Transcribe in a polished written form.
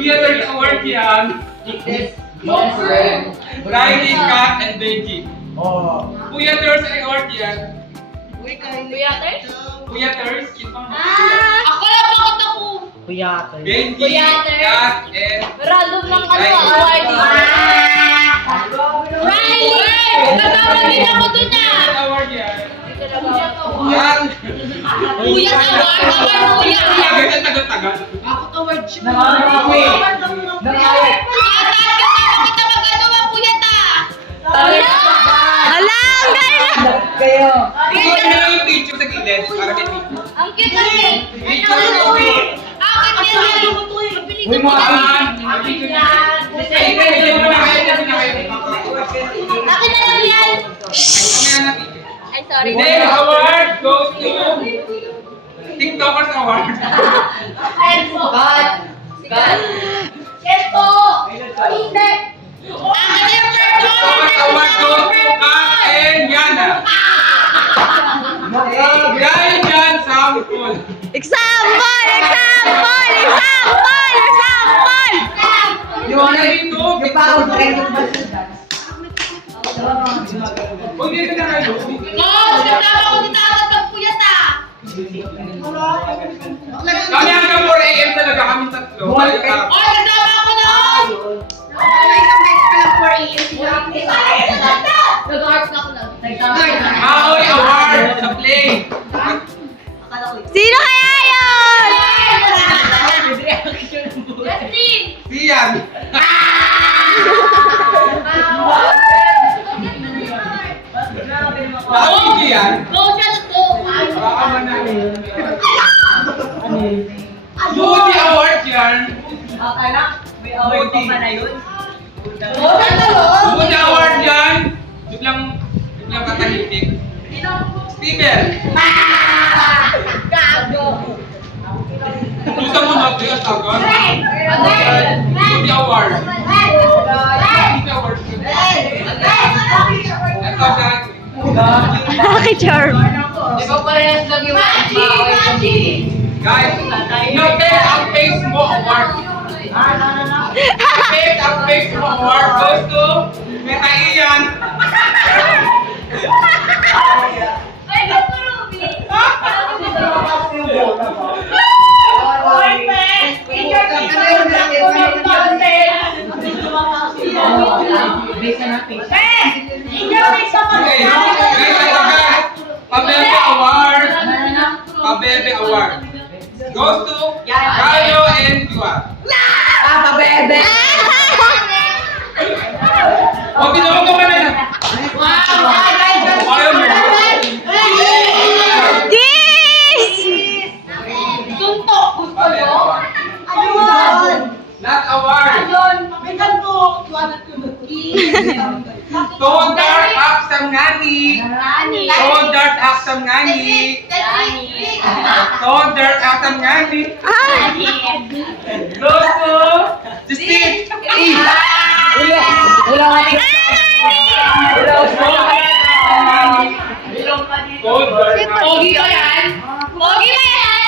Kuya, there's award yan. Riley, Kat, and Benji. Kuya, there's award yan. Kuya Ters? Kuya, there's ito. Ako lang bakit ako? Benji, Kuya, there's. Kat, and Random lang award. Riley! Kasama din ako dun there's award yan. Kuya Yan. Kuya award? Kuya! Tagal, tagal. Award siya. Kita mag-ano kuya ta? Ala, ang galing! Ito na lang yung picture sa gilid. Para may picture. Ang cute kasi. Akin yan. Uy, mga Akin na lang yan. Ay, sorry. Then, award goes to TikTokers Award. Ito. Hindi. Akin na yung TikTokers Award goes to Kat and Yana. Dahil dyan, sample. Example! Example! Example! Example! Dito, Huwag din na kayo. Kasama ko ni Tatang Pagpuyat Kami hanggang 4 AM talaga kami tatlo. kasama ko noon! Nag-arts na ako lang. Maoy Award sa play. Sino kaya yun? Justin! Siyan. Nakapigi yan. Go siya na to! Baka manalo. Moody Award yan. Moody. Moody Award yan. Biglang katahimik. Steven. Gusto mo mag-dress agad? Moody Award. Moody Award. Ito dyan. Lucky charm. Di ba parehas lang yung Guys, no-pay ang face mo award. Face ang face mo award goes to Meta Ian. Ay, gusto Ruby! Okay, guys, Pabebe Award. Pabebe Award goes to Carlo and Juan. O, tinawag ka ba na yan? Ayaw mo. Yes! Suntok! Gusto mo? Not award. Todar Aksam Ngani. Todar Aksam Ngani. Todar Aksam Ngani. Goes to Justine. Pogi ba yan? Pogi ba yan?